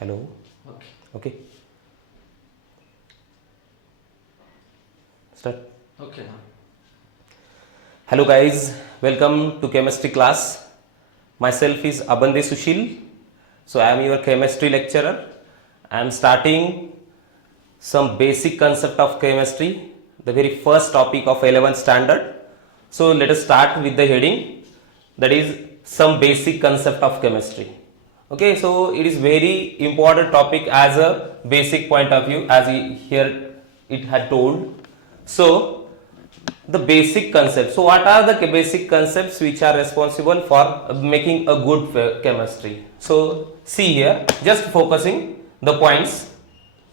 Hello. Okay. Okay. Start. Okay. Hello guys, welcome to chemistry class. Myself is Abande Sushil. So I am your chemistry lecturer. I am starting some basic concept of chemistry, the very first topic of 11th standard. So let us start with the heading, that is some basic concept of chemistry. Okay, so it is very important topic as a basic point of view, as here it had told. So the basic concepts. So what are the basic concepts which are responsible for making a good chemistry? So see here, just focusing the points,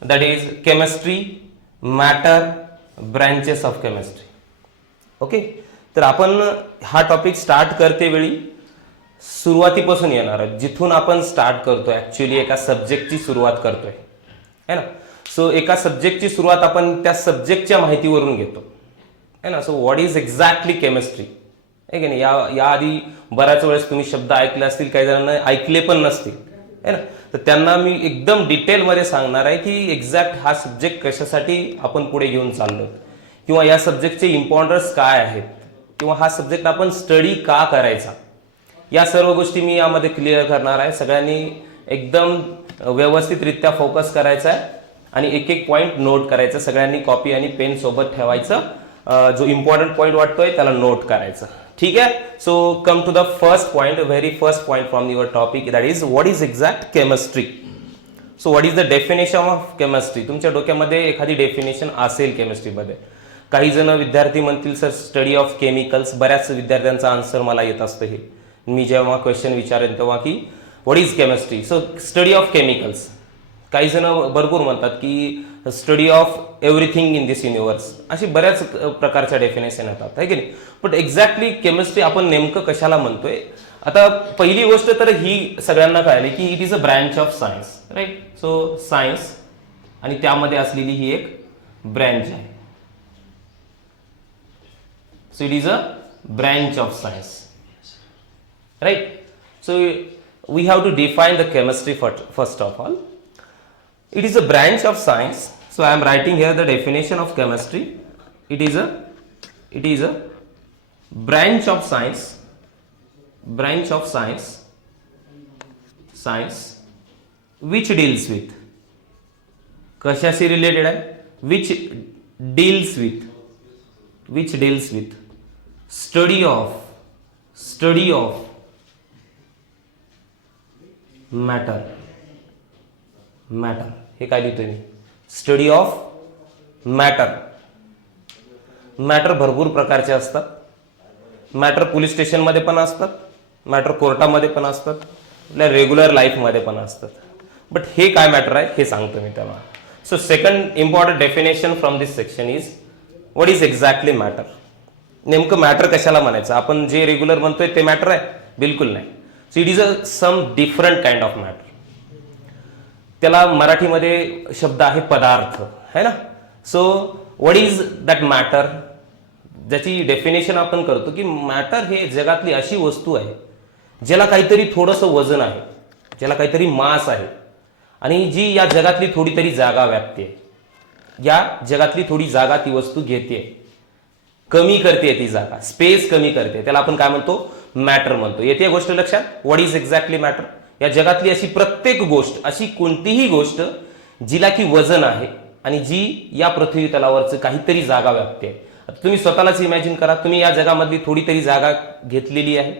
that is chemistry, matter, branches of chemistry. Okay, तर आपण हा topic start करते वेळी सुरुवातीपासून येणार आहे, जिथून आपण स्टार्ट करतोय ऍक्च्युली एका सब्जेक्टची सुरुवात करतोय है ना. सो एका सब्जेक्टची सुरुवात आपण त्या सब्जेक्टच्या माहितीवरून घेतो है ना. So what is exactly chemistry आहे की नाही. याआधी बऱ्याच वेळेस तुम्ही शब्द ऐकले असतील, काही जणांना ऐकले पण नसतील है ना. तर त्यांना मी एकदम डिटेलमध्ये सांगणार आहे की एक्झॅक्ट हा सब्जेक्ट कशासाठी आपण पुढे घेऊन चाललो, किंवा या सब्जेक्टचे इम्पॉर्टन्स काय आहेत, किंवा हा सब्जेक्ट आपण स्टडी का करायचा, या सर्व गोष्टी मी यामध्ये क्लिअर करणार आहे. सगळ्यांनी एकदम व्यवस्थितरित्या फोकस करायचा आहे आणि एक एक पॉईंट नोट करायचं. सगळ्यांनी कॉपी आणि पेन सोबत ठेवायचं, जो इम्पॉर्टंट पॉईंट वाटतोय त्याला नोट करायचं. ठीक आहे. So come to the first point, very first point from your topic, that is what is exact chemistry. So what is the definition of chemistry. तुमच्या डोक्यामध्ये एखादी डेफिनेशन असेल केमिस्ट्रीमध्ये. काही जण विद्यार्थी म्हणतील सर स्टडी ऑफ केमिकल्स. बऱ्याच विद्यार्थ्यांचा आन्सर मला येत असतं हे, मी जेव्हा क्वेश्चन विचारेन तेव्हा की what is chemistry. So study of chemicals. काही जण भरपूर म्हणतात की study of everything in this universe. अशी बऱ्याच प्रकारच्या डेफिनेशन येतात आहे की नाही. बट एक्झॅक्टली केमिस्ट्री आपण नेमकं कशाला म्हणतोय. आता पहिली गोष्ट तर ही सगळ्यांना कळाली की it is a branch of science, right. So science आणि त्यामध्ये असलेली ही एक ब्रँच आहे. So it is a branch of science, right? So we have to define the chemistry first of all. It is a branch of science. So I am writing here the definition of chemistry. It is a branch of science, which deals with, कशाशी related आहे, which deals with study of matter. हे काय लिहितोय मी, study of matter. Matter भरपूर प्रकारचे असतात. Matter police स्टेशनमध्ये पण असतात, मॅटर कोर्टामध्ये पण असतात, आपल्या रेग्युलर लाईफमध्ये पण असतात. बट हे काय मॅटर आहे हे सांगतो मी तेव्हा. So second important definition from this section is what is exactly matter. नेमकं मॅटर कशाला म्हणायचं. आपण जे रेग्युलर म्हणतोय ते मॅटर आहे, बिलकुल नाही. So it is a some different kind of matter. त्याला मराठीमध्ये शब्द आहे पदार्थ, है ना. So what is that matter, ज्याची डेफिनेशन आपण करतो की मॅटर हे जगातली अशी वस्तू आहे ज्याला काहीतरी थोडंसं वजन आहे, ज्याला काहीतरी मास आहे, आणि जी या जगातली थोडी तरी जागा व्यापते. या जगातली थोडी जागा ती वस्तू घेते, कमी करते, ती जागा स्पेस कमी करते, त्याला आपण काय म्हणतो, मॅटर म्हणतो. येते गोष्ट लक्षात. What is exactly matter. या जगातली अशी प्रत्येक गोष्ट, अशी कोणतीही गोष्ट जिला की वजन आहे आणि जी या पृथ्वी तलावरचं काहीतरी जागा व्यापते. तुम्ही स्वतःलाच इमॅजिन करा, तुम्ही या जगामधली थोडी तरी जागा घेतलेली आहे.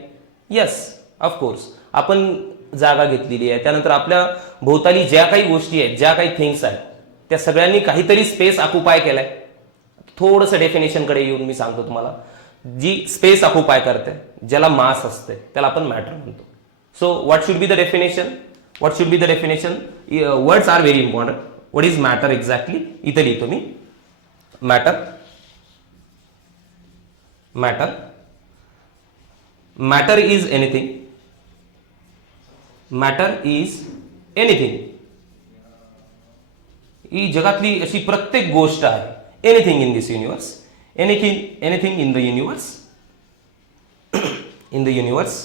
येस, ऑफकोर्स आपण जागा घेतलेली आहे. त्यानंतर आपल्या भोवताली ज्या काही गोष्टी आहेत, ज्या काही थिंग्स आहेत, त्या सगळ्यांनी काहीतरी स्पेस ऑक्युपाय केलाय. थोडंसं डेफिनेशनकडे येऊन मी सांगतो तुम्हाला. जी स्पेस ऑक्युपाय करते, ज्याला मास असते, त्याला आपण मॅटर म्हणतो. So what should be the definition, words are very important. What is matter exactly, इथं लिहितो मी. Matter is anything. ही जगातली अशी प्रत्येक गोष्ट आहे. Anything in this universe, anything in the universe,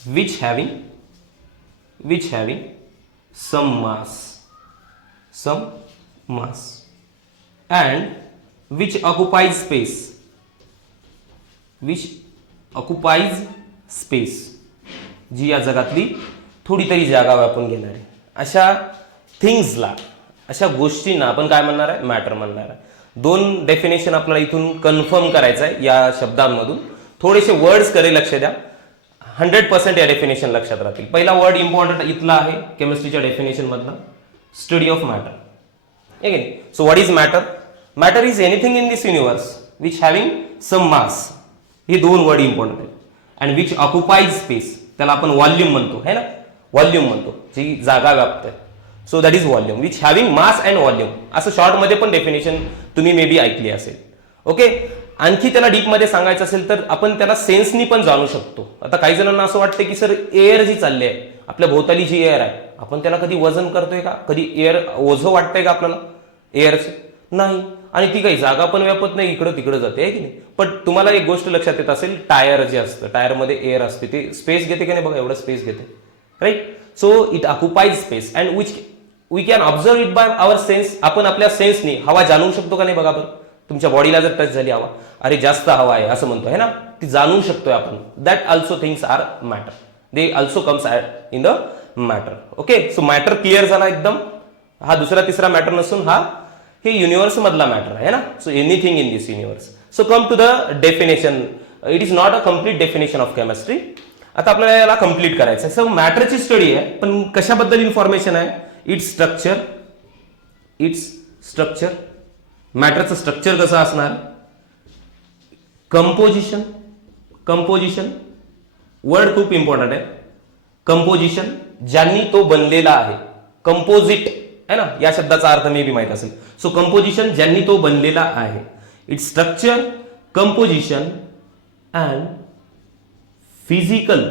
which having which having some mass and which occupies space, जी या जगातली थोडी तरी जागा व्यापून घेणार आहे, अशा थिंग्सला, अशा गोष्टींना आपण काय म्हणणार आहे, मॅटर म्हणणार आहे. दोन डेफिनेशन आपल्याला इथून कन्फर्म करायचं आहे या शब्दांमधून. थोडेसे वर्ड्स कडे लक्ष द्या, 100% या डेफिनेशन लक्षात राहतील. पहिला वर्ड इम्पॉर्टंट इथला आहे केमिस्ट्रीच्या डेफिनेशन मधला, study of matter. Again, so what is matter? Matter is anything in this universe which having some mass. हे दोन वर्ड इम्पॉर्टंट आहेत. अँड विच ऑक्युपाइज स्पेस, त्याला आपण व्हॉल्यूम म्हणतो, है ना, व्हॉल्यूम म्हणतो, जी जागा व्यापते. So that is volume which having mass and volume. असं शॉर्टमध्ये पण डेफिनेशन तुम्ही मे बी ऐकली असेल. ओके, आणखी त्याला डीपमध्ये सांगायचं असेल तर आपण त्याला सेन्सनी पण जाणू शकतो. आता काही जणांना असं वाटतं की सर एअर जी चालली आहे, आपल्या भोवताली जी एअर आहे, आपण त्याला कधी वजन करतोय का? कधी एअर ओझं वाटतंय का आपल्याला एअरचं? नाही. आणि ती काही जागा पण व्यापत नाही, इकडं तिकडं जाते, आहे की नाही. पण तुम्हाला एक गोष्ट लक्षात येत असेल, टायर जे असतं, टायरमध्ये एअर असते, ते स्पेस घेते की नाही बघा, एवढं स्पेस घेते, right. So it occupies space and which we can observe it by our sense. आपण आपल्या सेन्सनी हवा जाणू शकतो का नाही बघा बरं. तुमच्या बॉडीला जर टच झाली हवा, अरे जास्त हवा आहे असं म्हणतो, है ना, ती जाणू शकतोय आपण. That also things are matter, they also comes in the matter. Okay, so matter clear झाला एकदम. हा दुसरा तिसरा मॅटर नसून हा हे युनिव्हर्स मधला मॅटर आहे ना. So anything in this universe. So come to the definition. It is not a complete definition of chemistry. आता आपल्याला याला कम्प्लीट करायचं आहे. सो मॅटरची स्टडी आहे, पण कशाबद्दल इन्फॉर्मेशन आहे? Its structure. मॅटरचं स्ट्रक्चर कसं असणार? कंपोजिशन वर्ड खूप इम्पॉर्टंट आहे. कंपोजिशन, ज्यांनी तो बनलेला आहे. कंपोजिट है ना, या शब्दाचा अर्थ मे बी माहित असेल. सो कंपोजिशन, ज्यांनी तो बनलेला आहे. Its structure, composition and physical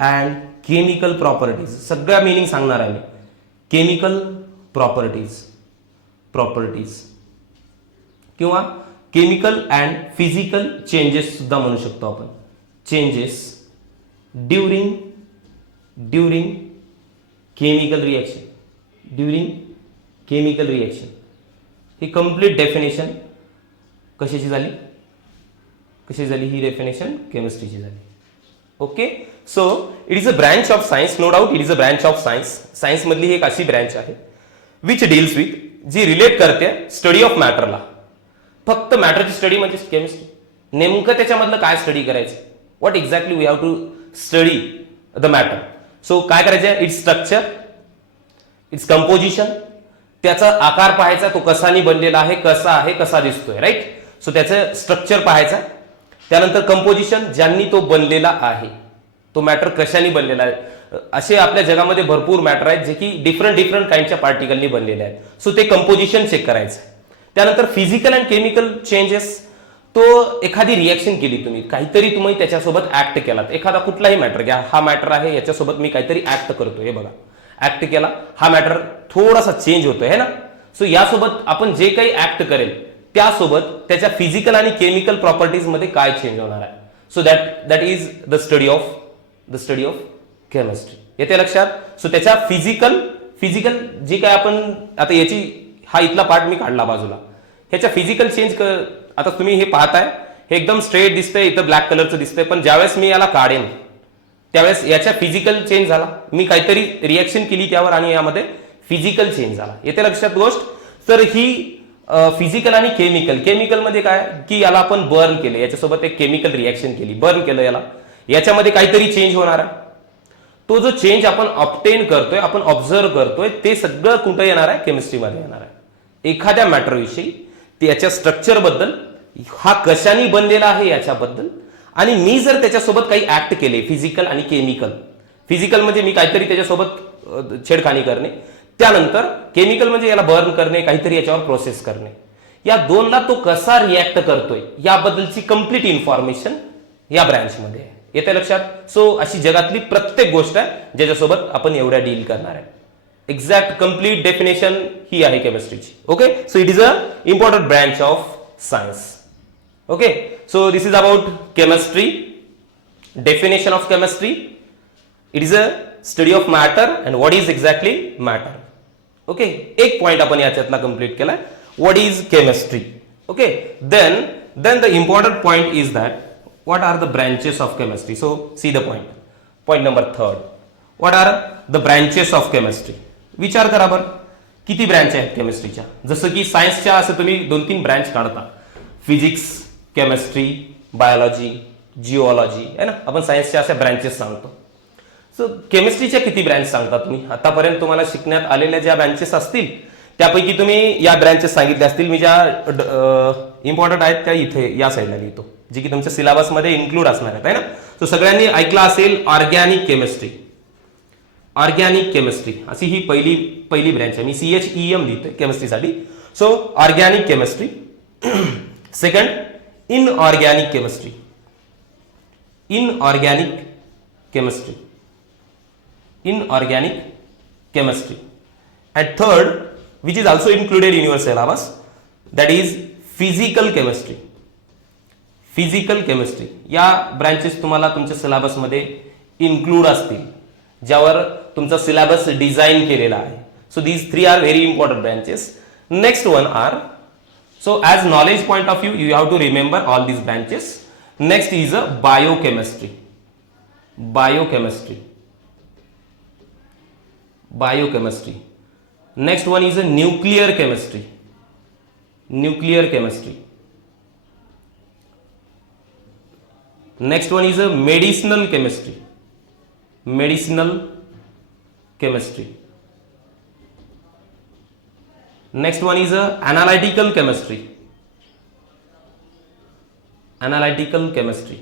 and chemical properties. सगळ्या मिनिंग सांगणार आहे मी. केमिकल प्रॉपर्टीज किंवा केमिकल अँड फिजिकल चेंजेस सुद्धा म्हणू शकतो आपण. Changes during chemical reaction. ही कंप्लीट डेफिनेशन कशाची झाली ही डेफिनेशन केमिस्ट्रीची झाली. Okay, so it is a branch of science, no doubt it is a branch of science. Science मधली एक अशी ब्रँच आहे विच डील्स विथ, जी रिलेट करते स्टडी ऑफ मॅटरला. फक्त मॅटरची स्टडी म्हणजे केमिस्ट्री. नेमकं त्याच्यामधलं काय स्टडी करायचं, what exactly we have to study the matter. So काय करायचं? इट्स स्ट्रक्चर, इट्स कंपोजिशन, त्याचा आकार पाहायचा, तो कसानी बनलेला आहे, कसा दिसतोय, राईट. सो त्याचं स्ट्रक्चर पाहायचं. त्यानंतर कंपोजिशन, ज्यांनी तो बनलेला आहे, तो मॅटर कशाने बनलेला आहे. असे आपल्या जगामध्ये भरपूर मॅटर आहेत जे की डिफरंट काइंडच्या पार्टिकलनी बनलेले आहेत. सो ते कंपोजिशन चेक करायचं. त्यानंतर फिजिकल अँड केमिकल चेंजेस, तो एखादी रिएक्शन केली तुम्ही, काहीतरी तुम्ही त्याच्यासोबत ऍक्ट केलात. एखादा कुठलाही मॅटर घ्या, हा मॅटर आहे, याच्यासोबत मी काहीतरी ऍक्ट करतो, हे बघा, ऍक्ट केला, हा मॅटर थोडासा चेंज होतोय, है ना. सो यासोबत आपण जे काही ऍक्ट करेल त्यासोबत त्याच्या फिजिकल आणि केमिकल प्रॉपर्टीज मध्ये काय चेंज होणार आहे. So that is the study of chemistry. येते लक्षात. सो त्याच्या फिजिकल जे काय आपण आता याची, हा इथला पार्ट मी काढला बाजूला, ह्याच्या फिजिकल चेंज. आता तुम्ही हे पाहताय, हे एकदम स्ट्रेट दिसतंय, इथं ब्लॅक कलरचं दिसतंय, पण ज्यावेळेस मी याला काढेन त्यावेळेस याच्या फिजिकल चेंज झाला. मी काहीतरी रिएक्शन केली त्यावर आणि यामध्ये फिजिकल चेंज झाला. येते लक्षात गोष्ट. तर ही फिजिकल आणि केमिकल मध्ये काय की याला आपण बर्न केले, याच्यासोबत एक केमिकल रिएक्शन केली, बर्न केलं याला, याच्यामध्ये काहीतरी चेंज होणार आहे. तो जो चेंज आपण ऑब्टेन करतोय, आपण ऑब्झर्व करतोय, ते सगळं कुठं येणार आहे? केमिस्ट्रीमध्ये येणार आहे. एखाद्या मॅटर विषयी, त्याच्या स्ट्रक्चर बद्दल, हा कशाने बनलेला आहे याच्याबद्दल, आणि मी जर त्याच्यासोबत काही ऍक्ट केले, फिजिकल आणि फिजिकल म्हणजे मी काहीतरी त्याच्यासोबत छेडखानी करणे, त्यानंतर केमिकल म्हणजे याला बर्न करणे, काहीतरी याच्यावर प्रोसेस करणे. या दोनला तो कसा रिॲक्ट करतोय याबद्दलची कंप्लीट इन्फॉर्मेशन या ब्रँचमध्ये आहे. येते लक्षात. सो अशी जगातली प्रत्येक गोष्ट आहे ज्याच्यासोबत आपण एवढ्या डील करणार आहे. एक्झॅक्ट कंप्लीट डेफिनेशन ही आहे केमिस्ट्रीची. Okay, so it is a important branch of science. Okay, so this is about chemistry, definition of chemistry, it is a study of matter and what is exactly matter. Okay, एक point आपण याच्यातला complete केलाय. What is chemistry. Okay, then the important point is that what are the branches of chemistry. So see the point. Point number 3. What are the branches of chemistry. विचार करा बरं, किती branch आहेत केमिस्ट्रीच्या. जसं की सायन्सच्या असं तुम्ही 2-3 ब्रँच काढता. फिजिक्स, केमिस्ट्री, बायोलॉजी, जिओलॉजी आहे ना, आपण सायन्सच्या अशा ब्रँचेस सांगतो. सो केमिस्ट्रीच्या किती ब्रँच सांगता तुम्ही. आतापर्यंत तुम्हाला शिकण्यात आलेल्या ज्या ब्रँचेस असतील त्यापैकी तुम्ही या ब्रँचेस सांगितल्या असतील. मी ज्या इम्पॉर्टंट आहेत त्या इथे या साईडला लिहितो, जे की तुमच्या सिलेबसमध्ये इन्क्लूड असणार आहेत, आहे ना. सो सगळ्यांनी ऐकलं असेल ऑर्गॅनिक केमिस्ट्री. ऑर्गॅनिक केमिस्ट्री अशी ही पहिली ब्रँच आहे. मी CHEM लिहितोय केमिस्ट्रीसाठी. So organic chemistry. Second, inorganic chemistry. Inorganic chemistry. Inorganic chemistry. And third, which is also included in your syllabus, that is physical chemistry. Physical chemistry या branches तुम्हाला तुमच्या syllabus मध्ये इन्क्लूड असतील, ज्यावर तुमचा सिलेबस डिझाईन केलेला आहे. So these 3 are very important branches. Next one are, so as knowledge point of view you have to remember all these branches. Next is a biochemistry. Biochemistry. Biochemistry. Next one is a nuclear chemistry. Nuclear chemistry. Next one is a medicinal chemistry. Medicinal chemistry. Next one is a analytical chemistry. Analytical chemistry.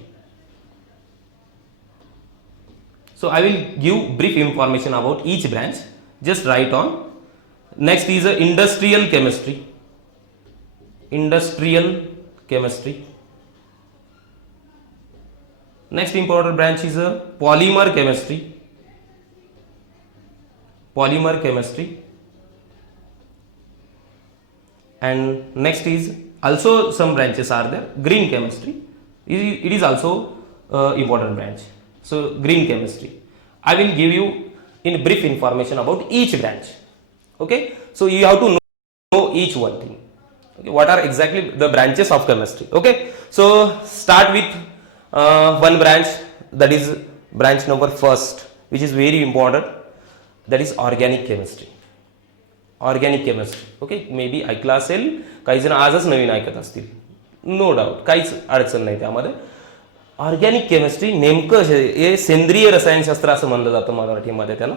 So I will give brief information about each branch. Just write on. Next is a industrial chemistry. Industrial chemistry. Next important branch is a polymer chemistry. Polymer chemistry. And next is also some branches are there. Green chemistry. It is also important branch. So green chemistry. I will give you in brief information about each branch. Okay, so you have to know each one thing. Okay, what are exactly the branches of chemistry. Okay, so start with one branch, that is branch number 1st, which is very important, that is organic chemistry. Organic chemistry. Okay, maybe ऐकलं असेल, काही जण आजच नवीन ऐकत असतील. No doubt, काहीच अडचण नाही त्यामध्ये. ऑर्गॅनिक केमिस्ट्री नेमकं हे सेंद्रिय रसायनशास्त्र असं म्हणलं जातं मराठीमध्ये त्याला,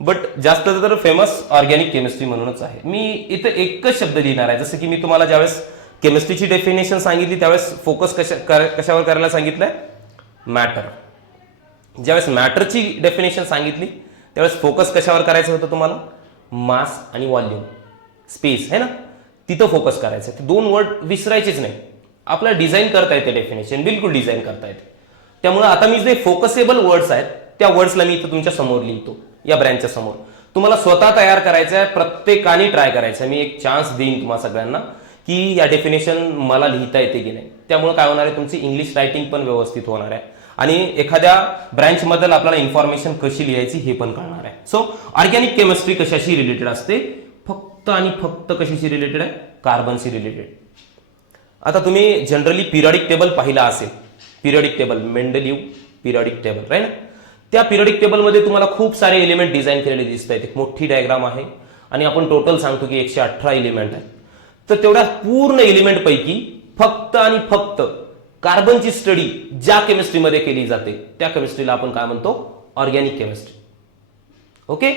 बट जास्त तर फेमस ऑर्गॅनिक केमिस्ट्री म्हणूनच आहे. मी इथं एकच शब्द लिहिणार आहे. जसं की मी तुम्हाला ज्यावेळेस केमिस्ट्रीची डेफिनेशन सांगितली त्यावेळेस फोकस कशावर करायला सांगितलंय, मॅटर. ज्यावेळेस मॅटरची डेफिनेशन सांगितली त्यावेळेस फोकस कशावर करायचं होतं तुम्हाला, मास आणि व्हॉल्यूम, स्पेस आहे ना, तिथं फोकस करायचं. ते 2 वर्ड विसरायचेच नाही. आपल्याला डिझाईन करता येते डेफिनेशन, बिलकुल डिझाईन करता येते. त्यामुळे आता मी जे फोकसेबल वर्ड्स आहेत त्या वर्ड्सला मी इथं तुमच्या समोर लिहितो, या ब्रँचच्या समोर. तुम्हाला स्वतः तयार करायचं आहे, प्रत्येकाने ट्राय करायचं आहे. मी एक चान्स देईन तुम्हाला सगळ्यांना की या डेफिनेशन मला लिहिता येते की नाही. त्यामुळे काय होणार आहे, तुमची इंग्लिश रायटिंग पण व्यवस्थित होणार आहे आणि एखाद्या ब्रँचबद्दल आपल्याला इन्फॉर्मेशन कशी लिहायची हे पण कळणार आहे. सो ऑर्गॅनिक केमिस्ट्री कशाशी रिलेटेड असते, फक्त आणि फक्त कशाशी रिलेटेड आहे, कार्बनशी रिलेटेड. आता तुम्ही जनरली पिरियडिक टेबल पाहिला असेल. Periodic table, Mendeleev periodic table, right ना. त्या पिरियडिक टेबलमध्ये तुम्हाला खूप सारे एलिमेंट डिझाईन केलेले दिसत आहेत. एक मोठी डायग्राम आहे आणि आपण टोटल सांगतो की 118 एलिमेंट आहेत. तर तेवढ्या पूर्ण एलिमेंट पैकी फक्त आणि फक्त कार्बनची स्टडी ज्या केमिस्ट्रीमध्ये केली जाते त्या केमिस्ट्रीला आपण काय म्हणतो, ऑर्गॅनिक केमिस्ट्री. ओके,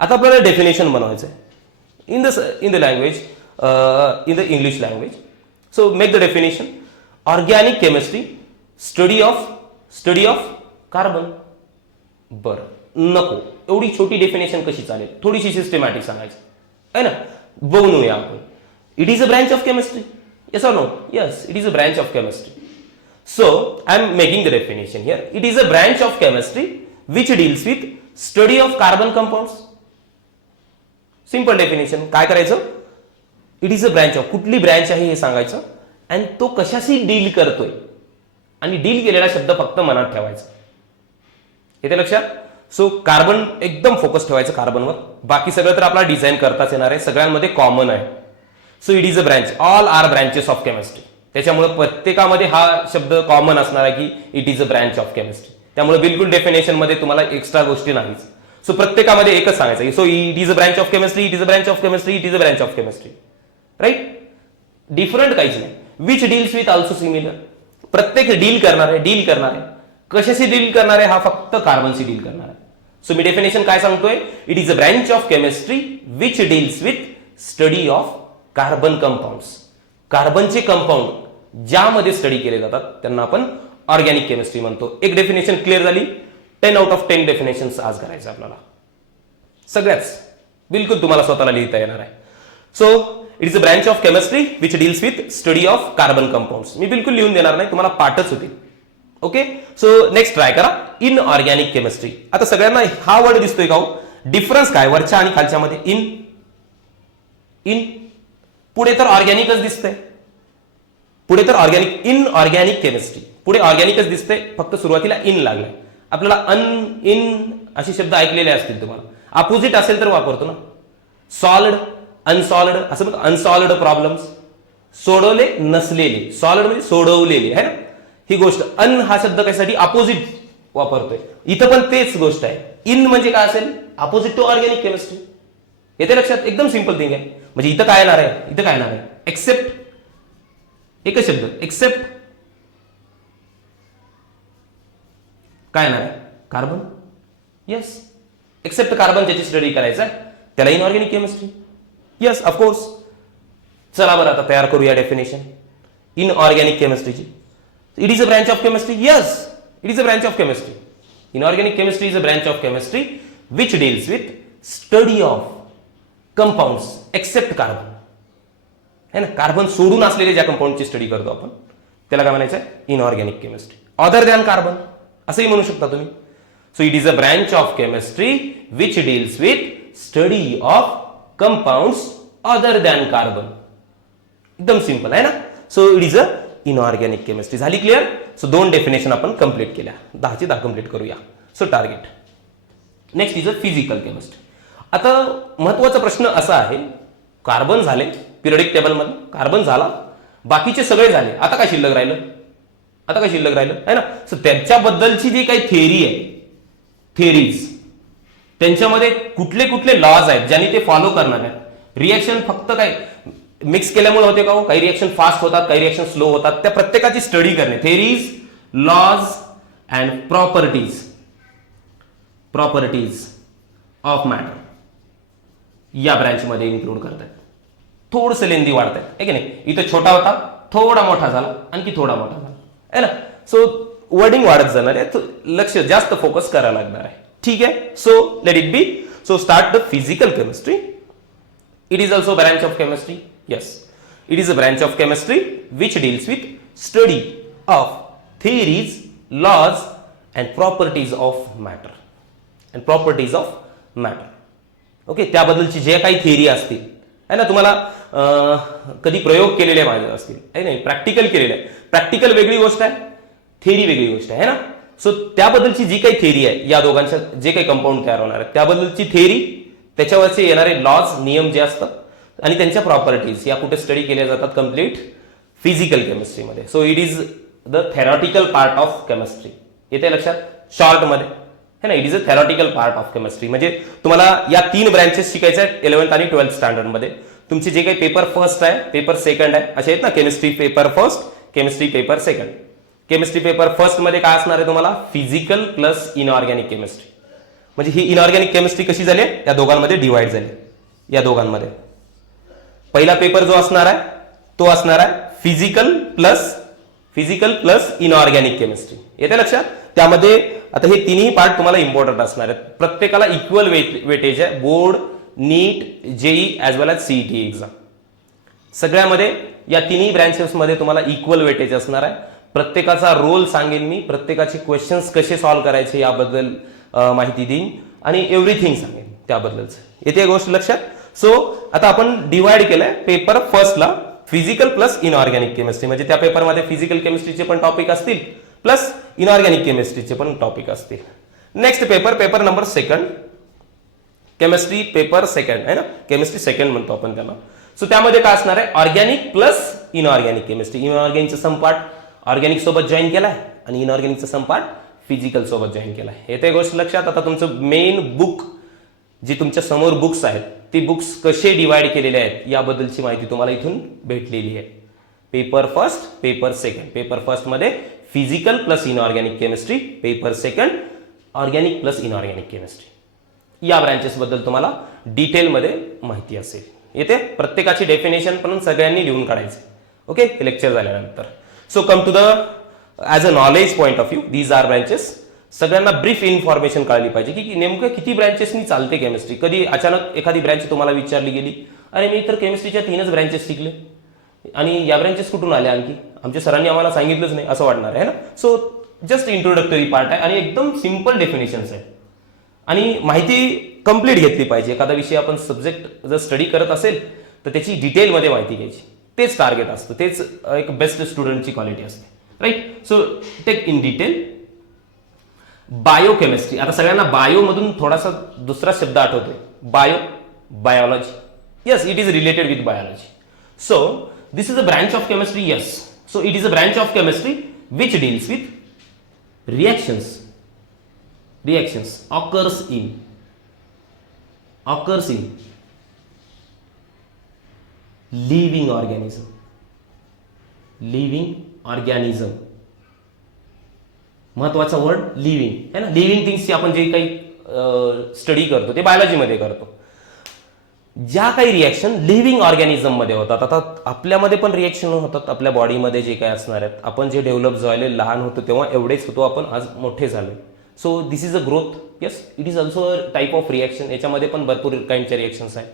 आता आपल्याला डेफिनेशन बनवायचं आहे in the language, in the English language. So make the definition. Organic chemistry, study of carbon. बरं, नको एवढी छोटी डेफिनेशन कशी चालेल, थोडीशी सिस्टमॅटिक सांगायची आहे ना. बघूया आपण. It is a branch of chemistry. Yes or no? Yes, it is a branch of chemistry. So I am making the definition here. It is a branch of chemistry which deals with study of carbon compounds. Simple definition. काय करायचं, it is a branch of, कुठली branch आहे हे सांगायचं आणि तो कशाशी deal करतोय आणि डील केलेला शब्द फक्त मनात ठेवायचा. येते लक्षात. सो कार्बन एकदम फोकस ठेवायचं कार्बनवर, बाकी सगळं तर आपला डिझाईन करताच येणार आहे, सगळ्यांमध्ये कॉमन आहे. So it is a branch, all are branches of chemistry. त्याच्यामुळे प्रत्येकामध्ये हा शब्द कॉमन असणार आहे की it is a branch of chemistry. त्यामुळे बिलकुल डेफिनेशन मध्ये तुम्हाला एक्स्ट्रा गोष्टी नाहीच. सो प्रत्येकामध्ये एकच सांगायचं, so it is a branch of chemistry, it is a branch of chemistry, it is a branch of chemistry. Right, different काहीच नाही. Which deals with also similar, प्रत्येक डील करणार आहे. कशाशी डील करणार आहे? हा फक्त कार्बनशी डील करणार आहे. सो मी डेफिनेशन काय सांगतोय, it is a branch of chemistry which deals with study of carbon compounds. कार्बनचे कंपाऊंड ज्यामध्ये स्टडी केले जातात त्यांना आपण ऑर्गॅनिक केमिस्ट्री म्हणतो. एक डेफिनेशन क्लिअर झाली. 10 out of 10 डेफिनेशन आज करायचं आपल्याला, सगळ्याच बिलकुल तुम्हाला स्वतःला लिहिता येणार आहे. So it is a branch of chemistry which deals with study of carbon compounds. मी बिलकुल लिहून देणार नाही, तुम्हाला पाठच होतील. ओके, सो नेक्स्ट ट्राय करा, इन ऑर्गॅनिक केमिस्ट्री. आता सगळ्यांना हा वर्ड दिसतोय का? डिफरन्स काय वरच्या आणि खालच्या मध्ये? इन पुढे तर ऑर्गॅनिकच दिसतंय, पुढे तर ऑर्गॅनिक, इन ऑर्गॅनिक केमिस्ट्री पुढे ऑर्गॅनिकच दिसतंय, फक्त सुरुवातीला इन लागलाय. आपल्याला इन असे शब्द ऐकलेले असतील तुम्हाला. अपोजिट असेल तर वापरतो ना, सॉल्ड, अनसॉल्ड, असं बघ, अनसॉल्ड प्रॉब्लेम्स, सोडवले नसलेले, सॉल्ड म्हणजे सोडवलेले आहे ना, ही गोष्ट. अन हा शब्द कशासाठी? अपोजिट वापरतोय. इथं पण तेच गोष्ट आहे. इन म्हणजे काय असेल? Opposite to organic chemistry. येते लक्षात? एकदम सिंपल थिंग आहे. म्हणजे इथं काय येणार आहे? एक्सेप्ट, एकच शब्द, एक्सेप्ट काय येणार आहे? कार्बन. येस, एक्सेप्ट कार्बन ज्याची स्टडी करायचं आहे त्याला इनऑर्गॅनिक केमिस्ट्री. Yes, of course. चला बरं आता तयार करूया डेफिनेशन इनऑर्गॅनिक केमिस्ट्रीची. It is a branch of chemistry. Yes, it is a branch of chemistry. Inorganic chemistry is a branch of chemistry which deals with study of compounds except carbon. है ना, carbon सोडून असलेले ज्या कंपाऊंडची study करतो आपण त्याला काय म्हणायचं आहे? Inorganic chemistry. Other than carbon असंही म्हणू शकता तुम्ही. So it is a branch of chemistry which deals with study of compounds other than carbon. एकदम सिंपल आहे ना. So it is a inorganic chemistry. झाली क्लिअर? सो 2 डेफिनेशन आपण complete केल्या. 10ची 10 कंप्लीट करूया. So target. Next is a physical chemistry. आता महत्वाचा प्रश्न असा आहे, कार्बन झाले पिरियडिक टेबल मध्ये, कार्बन झाला, बाकीचे सगळे झाले, आता काय शिल्लक राहिलं? आहे ना. सो त्याच्याबद्दलची जी काही थिअरी आहे, थिअरीज, त्यांच्यामध्ये कुठले कुठले लॉज आहेत ज्यांनी ते फॉलो करणार आहेत. रिएक्शन फक्त काय मिक्स केल्यामुळे होते का? काही रिएक्शन फास्ट होतात, काही रिएक्शन स्लो होतात. त्या प्रत्येकाची स्टडी करणे. Theories, laws and properties of matter या ब्रँच मध्ये इन्क्लूड करतात. थोडंसं लेंदी वाढत आहे की नाही? इथं छोटा होता, थोडा मोठा झाला, आणखी थोडा मोठा झाला आहे ना. सो वर्डिंग वाढत जाणार आहे, लक्ष जास्त फोकस करायला लागणार आहे. ठीक आहे. So let it be. So start the physical chemistry. It is also branch of chemistry. Yes, it is a branch of chemistry which deals with study of theories, laws and properties of matter. Okay, त्याबद्दलची जे काही theory असतील आहे ना, तुम्हाला कधी प्रयोग केलेले माहिती असतील आहे नाही, प्रॅक्टिकल केलेले आहे. प्रॅक्टिकल वेगळी गोष्ट आहे, थिअरी वेगळी गोष्ट आहे ना. सो त्याबद्दलची जी काही थिअरी आहे, या दोघांच्या जे काही कंपाऊंड तयार होणार आहे त्याबद्दलची थिअरी, त्याच्यावरचे येणारे लॉज, नियम जे असतात आणि त्यांच्या प्रॉपर्टीज या कुठे स्टडी केल्या जातात कम्प्लीट फिजिकल केमिस्ट्रीमध्ये. So it is the theoretical part of chemistry. येते लक्षात? शॉर्ट मध्ये है ना, it is a theoretical part of chemistry. म्हणजे तुम्हाला या 3 ब्रँचेस शिकायचे आहेत 11th आणि 12th स्टँडर्ड मध्ये. तुमचे जे काही पेपर फर्स्ट आहे, पेपर सेकंड आहे, असे आहेत ना, chemistry paper first, chemistry paper second. Chemistry paper first मध्ये काय असणार आहे तुम्हाला? Physical plus inorganic chemistry. म्हणजे ही इनऑर्गॅनिक केमिस्ट्री कशी झाली? या दोघांमध्ये डिवाइड झाली. या दोघांमध्ये पहिला पेपर जो असणार आहे तो असणार आहे फिजिकल प्लस इनऑर्गॅनिक केमिस्ट्री. येते लक्षात? त्यामध्ये आता हे तिन्ही पार्ट तुम्हाला इम्पॉर्टंट असणार आहेत. प्रत्येकाला इक्वल वेटेज आहे. बोर्ड, नीट, जेई ॲज वेल ॲज सीईटी एक्झाम, सगळ्यामध्ये या तिन्ही ब्रँचेस मध्ये तुम्हाला इक्वल वेटेज असणार आहे. प्रत्येकाचा रोल सांगेन मी, प्रत्येकाचे क्वेश्चन्स कसे सॉल्व्ह करायचे याबद्दल माहिती देईन आणि एव्हरीथिंग सांगेन त्याबद्दलच. येते गोष्ट लक्षात? सो आता आपण डिवाइड केलंय पेपर फर्स्टला फिजिकल प्लस इनऑर्गॅनिक केमिस्ट्री. म्हणजे त्या पेपरमध्ये फिजिकल केमिस्ट्रीचे पण टॉपिक असतील प्लस इनऑर्गॅनिक केमिस्ट्रीचे पण टॉपिक असतील. Next paper number second, chemistry paper second आहे ना, केमिस्ट्री सेकंड म्हणतो आपण त्याला. सो त्यामध्ये काय असणार आहे, ऑर्गॅनिक प्लस इनऑर्गॅनिक केमिस्ट्री. इनऑर्गॅनिकचा संपार्ट ऑर्गॅनिक सोबत जॉईन केलाय आणि इनऑर्गॅनिकचा संपार्ट फिजिकल सोबत जॉईन केलाय. येते गोष्ट लक्षात. आता तुमचं मेन बुक जी तुमच्या समोर बुक्स आहेत, ती बुक्स कसे डिवाइड केलेले आहेत याबद्दलची माहिती तुम्हाला इथून भेटलेली आहे. Paper first, paper second. Paper first मध्ये physical plus inorganic chemistry, paper second organic plus inorganic chemistry. या ब्रँचेस बद्दल तुम्हाला डिटेलमध्ये माहिती असेल. येते प्रत्येकाची डेफिनेशन पण सगळ्यांनी लिहून काढायचे. ओके, लेक्चर झाल्यानंतर. So come to the as a knowledge point of view, these are branches. सगळ्यांना ब्रीफ इन्फॉर्मेशन कळली पाहिजे की नेमकं किती ब्रँचेसनी चालते केमिस्ट्री. कधी अचानक एखादी ब्रँच तुम्हाला विचारली गेली, अरे मी तर केमिस्ट्रीच्या 3च ब्रँचेस शिकले आणि या ब्रँचेस कुठून आल्या, आणखी आमच्या सरांनी आम्हाला सांगितलंच नाही असं वाटणार आहे ना. सो जस्ट इंट्रोडक्टरी पार्ट आहे आणि एकदम सिम्पल डेफिनेशन्स आहे आणि माहिती कंप्लीट घेतली पाहिजे. एखादा विषय आपण सब्जेक्ट जर स्टडी करत असेल तर त्याची डिटेलमध्ये माहिती घ्यायची. तेच टार्गेट असतं, तेच एक बेस्ट स्टुडंटची क्वालिटी असते, right. So take in detail biochemistry. आता सगळ्यांना बायो मधून थोडासा दुसरा शब्द आठवतोय, bio, biology. Yes, it is related with biology. So this is a branch of chemistry. Yes, so it is a branch of chemistry which deals with reactions. Reactions occurs in living organism. महत्वाचा word living है ना. Living थिंग्सची आपण जे काही study करतो ते biology मध्ये करतो. ज्या काही रिएक्शन लिव्हिंग ऑर्गॅनिझम मध्ये होतात, आता आपल्यामध्ये पण रिएक्शन होतात आपल्या बॉडीमध्ये जे काही असणार आहेत. आपण जे डेव्हलप झाले लहान होतो तेव्हा एवढेच होतो, आपण आज मोठे झालो. So this is a growth. Yes, it is also a type of reaction. याच्यामध्ये पण भरपूर काइंडच्या रिएक्शन्स आहेत.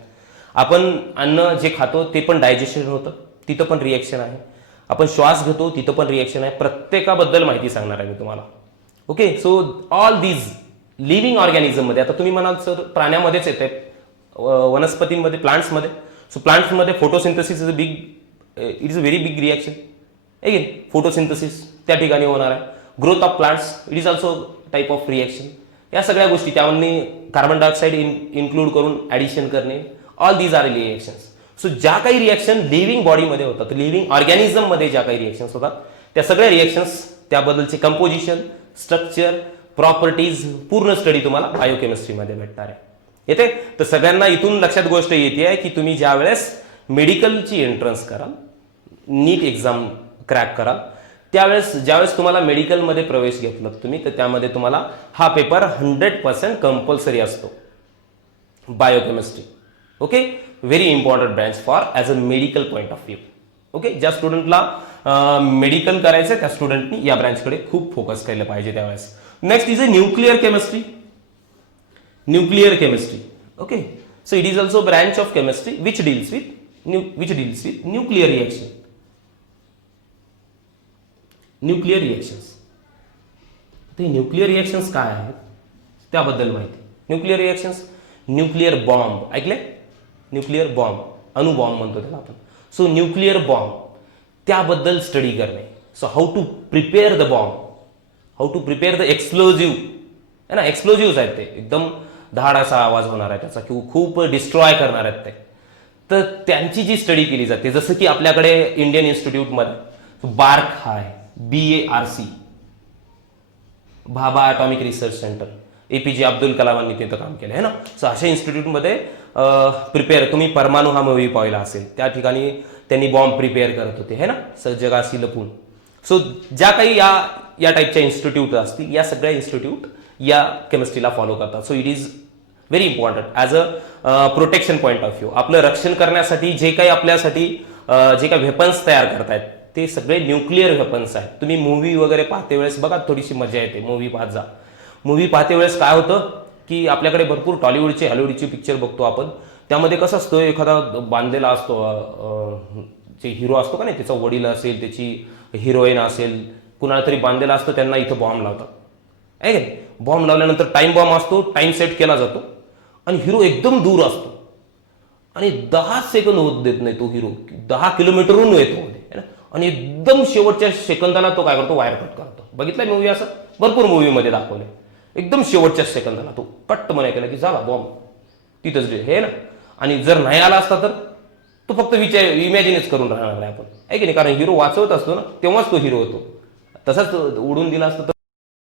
आपण अन्न जे खातो ते पण डायजेशन होतं, तिथं पण रिएक्शन आहे. आपण श्वास घेतो तिथं पण रिएक्शन आहे. प्रत्येकाबद्दल माहिती सांगणार आहे मी तुम्हाला. Okay, so all these living ऑर्गॅनिझममध्ये, आता तुम्ही म्हणाल सर प्राण्यामध्येच येते, वनस्पतींमध्ये, प्लांट्समध्ये. सो प्लांट्समध्ये photosynthesis is a big, it is a very big reaction. Again photosynthesis त्या ठिकाणी होणार आहे. Growth of plants, it is also type of reaction. या सगळ्या गोष्टी त्यामध्ये कार्बन डायऑक्साईड इन्क्लूड करून ॲडिशन करणे, all these are reactions. So ज्या काही रिएक्शन लिव्हिंग बॉडीमध्ये होतात, लिव्हिंग ऑर्गॅनिझममध्ये ज्या काही रिएक्शन्स होतात, त्या सगळ्या रिएक्शन्स, त्याबद्दलचे कंपोजिशन, स्ट्रक्चर, प्रॉपर्टीज, पूर्ण स्टडी तुम्हाला बायोकेमिस्ट्रीमध्ये भेटणार आहे. येते. तर सगळ्यांना इथून लक्षात गोष्ट येते आहे की तुम्ही ज्या वेळेस मेडिकलची एंट्रन्स कराल, नीट एक्झाम क्रॅक कराल, त्यावेळेस ज्यावेळेस तुम्हाला मेडिकलमध्ये प्रवेश घेतला तुम्ही, तर त्यामध्ये तुम्हाला हा पेपर 100% कंपल्सरी असतो, biochemistry. Okay, very important branch for as a medical point of view. Okay, ज्या स्टुडंटला मेडिकल करायचं त्या स्टुडंटनी या ब्रँचकडे खूप फोकस केलं पाहिजे त्यावेळेस. Next is a nuclear chemistry. Nuclear chemistry. Okay, so it is also branch of chemistry which deals with nuclear reaction. Nuclear reactions. ते nuclear reactions काय आहेत त्याबद्दल माहिती. न्यूक्लिअर रिएक्शन्स, न्यूक्लिअर बॉम्ब ऐकले, न्यूक्लिअर बॉम्ब, अणुबॉम्ब म्हणतो त्याला आपण. सो न्यूक्लिअर बॉम्ब त्याबद्दल स्टडी करणे. So how to prepare the bomb, how to prepare the explosive है ना. एक्सप्लोजिव्ह आहेत ते, एकदम धाड असा आवाज होणार आहे त्याचा, किंवा खूप डिस्ट्रॉय करणार आहेत ते. तर त्यांची जी स्टडी केली जाते, जसं की आपल्याकडे इंडियन इन्स्टिट्यूटमध्ये बार्क हा आहे, BARC, Bhabha atomic research centre, APJ Abdul कलामांनी तिथं काम केलं आहे ना. सो अशा इन्स्टिट्यूटमध्ये प्रिपेअर, तुम्ही परमाणू हा मूवी पाहिला असेल, त्या ठिकाणी त्यांनी बॉम्ब प्रिपेअर करत होते है ना, जगाशी लपून. सो ज्या काही या टाईपच्या इन्स्टिट्यूट असतील, या सगळ्या इन्स्टिट्यूट या केमिस्ट्रीला फॉलो करतात. So it is very important as a protection point of view. आपलं रक्षण करण्यासाठी जे काही आपल्यासाठी जे काही वेपन्स तयार करतायत ते सगळे न्यूक्लिअर वेपन्स आहेत. तुम्ही मूवी वगैरे पाहते वेळेस बघा, थोडीशी मजा येते, मूवी पाहत जा. मूवी पाहते वेळेस काय होतं की आपल्याकडे भरपूर टॉलिवूडचे, हॉलिवूडचे पिक्चर बघतो आपण. त्यामध्ये कसं असतं, एखादा बांधलेला असतो, जे हिरो असतो का नाही, त्याचा वडील असेल, त्याची हिरोईन असेल, कुणाला तरी बांधलेला असतो, त्यांना इथं बॉम्ब लावतात. आहे का? बॉम्ब लावल्यानंतर टाइम बॉम्ब असतो, टाइम सेट केला जातो आणि हिरो एकदम दूर असतो आणि 10 सेकंद होत देत नाही तो हिरो, 10 किलोमीटरहून येतो आणि एकदम शेवटच्या सेकंदाला तो काय करतो, वायर कट करतो. बघितलंय मूवी असं, भरपूर मूवीमध्ये दाखवलंय. एकदम शेवटच्या सेकंदाला तो कट्ट म्हणाय केला की झाला बॉम्ब तिथंच हे ना. आणि जर नाही आला असता तर तो फक्त इमॅजिनच करून राहणार आहे आपण, आहे की नाही. कारण हिरो वाचवत असतो ना, तेव्हाच तो हिरो होतो. तसाच उडून दिला असता तर